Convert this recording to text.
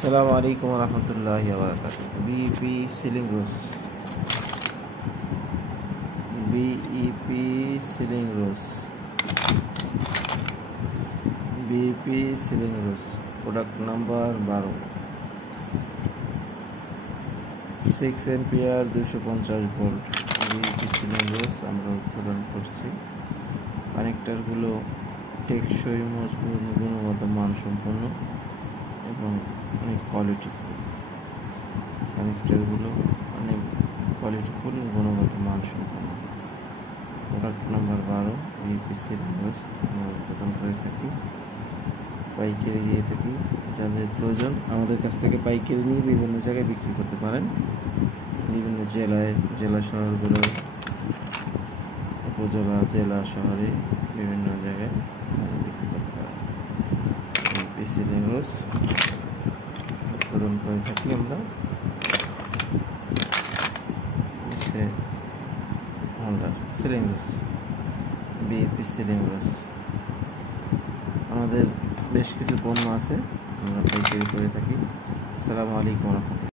আসসালামু আলাইকুম রহমতুল্লাহি ওয়া বারাকাতুহু। বিইপি সিলিং রোজ, বিইপি সিলিং রোজ, বিইপি সিলিং রোজ, product number 12, 6 ampere 250 volt. BEP ceiling রোজ আমরা উৎপাদন করছি। কানেক্টারগুলো টেকসই, মজবুত, গুণগত মানসম্পন্ন এবং অনেক কোয়ালিটিফুল। কানেক্টারগুলো অনেক কোয়ালিটিফুল, গুণগত মানসম্পন্ন। প্রোডাক্ট নাম্বার 12, বিইপি সিলিং রোজ আমরা উৎপাদন করে থাকি, পাইকারি দিয়ে থাকি। যাদের প্রয়োজন আমাদের কাছ থেকে পাইকারি নিয়ে বিভিন্ন জায়গায় বিক্রি করতে পারেন। বিভিন্ন জেলায়, জেলা শহরগুলো, উপজেলা, জেলা শহরে বিভিন্ন জায়গায় বিক্রি করতে পারেন। বিইপি সিলিং রোজ উৎপাদন করে থাকি আমরা। সিলিং রোজ, বিইপি সিলিং রোজ। আমাদের বেশ কিছু পণ্য আছে, আমরা পাইকারি করে থাকি। আসসালামু আলাইকুম রহমতুল্লাহ।